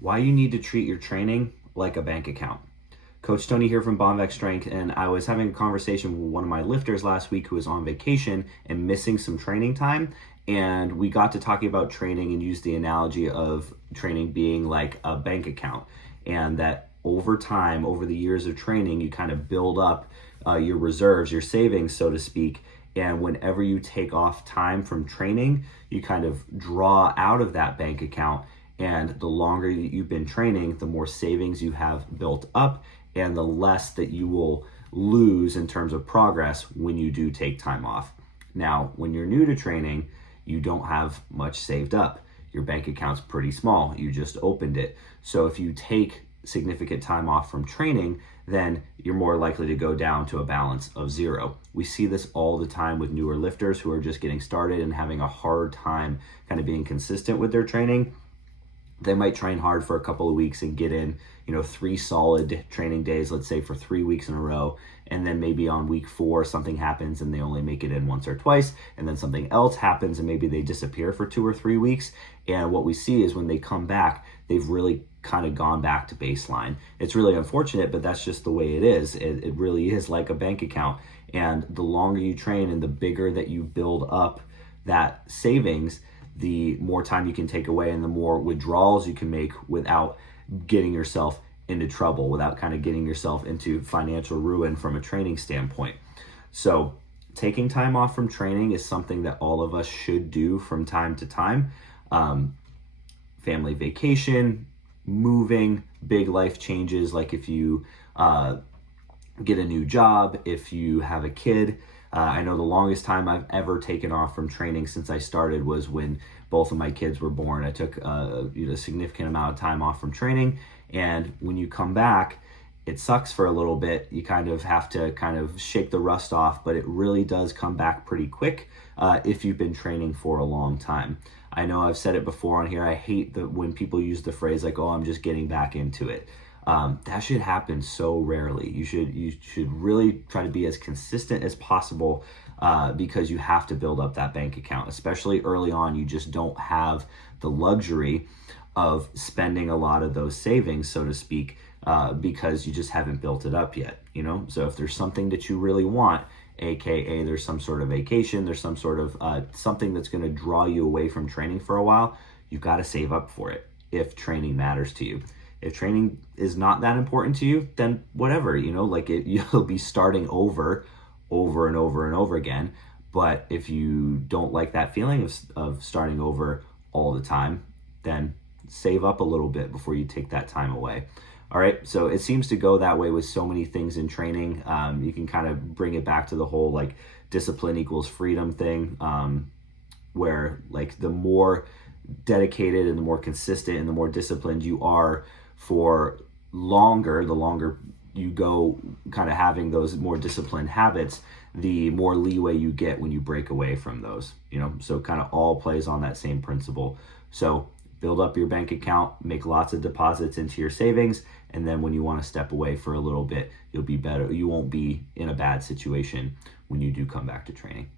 Why you need to treat your training like a bank account. Coach Tony here from Bomvex Strength, and I was having a conversation with one of my lifters last week who was on vacation and missing some training time. And we got to talking about training and used the analogy of training being like a bank account, and that over time, over the years of training, you kind of build up your reserves, your savings, so to speak. And whenever you take off time from training, you kind of draw out of that bank account. And the longer you've been training, the more savings you have built up and the less that you will lose in terms of progress when you do take time off. Now, when you're new to training, you don't have much saved up. Your bank account's pretty small. You just opened it. So if you take significant time off from training, then you're more likely to go down to a balance of zero. We see this all the time with newer lifters who are just getting started and having a hard time kind of being consistent with their training. They might train hard for a couple of weeks and get in, 3 solid training days, let's say for 3 weeks in a row. And then maybe on week 4, something happens and they only make it in once or twice. And then something else happens and maybe they disappear for 2 or 3 weeks. And what we see is when they come back, they've really kind of gone back to baseline. It's really unfortunate, but that's just the way it is. It really is like a bank account. And the longer you train and the bigger that you build up that savings, the more time you can take away and the more withdrawals you can make without getting yourself into trouble, without kind of getting yourself into financial ruin from a training standpoint. So taking time off from training is something that all of us should do from time to time. Family vacation, moving, big life changes, like if you get a new job, if you have a kid. I know the longest time I've ever taken off from training since I started was when both of my kids were born. I took a significant amount of time off from training, and when you come back, it sucks for a little bit. You kind of have to kind of shake the rust off, but it really does come back pretty quick if you've been training for a long time. I know I've said it before on here. I hate when people use the phrase like, "Oh, I'm just getting back into it." That should happen so rarely. You should really try to be as consistent as possible because you have to build up that bank account, especially early on. You just don't have the luxury of spending a lot of those savings, so to speak, because you just haven't built it up yet. So if there's something that you really want, aka there's some sort of vacation, there's some sort of something that's going to draw you away from training for a while, you've got to save up for it if training matters to you. If training is not that important to you, then whatever, you'll be starting over and over again. But if you don't like that feeling of starting over all the time, then save up a little bit before you take that time away. All right, so it seems to go that way with so many things in training. You can kind of bring it back to the whole like discipline equals freedom thing, where like the more dedicated and the more consistent and the more disciplined you are for longer, the longer you go kind of having those more disciplined habits, the more leeway you get when you break away from those, so kind of all plays on that same principle. So build up your bank account, make lots of deposits into your savings, and then when you want to step away for a little bit, you'll be better. You won't be in a bad situation when you do come back to training.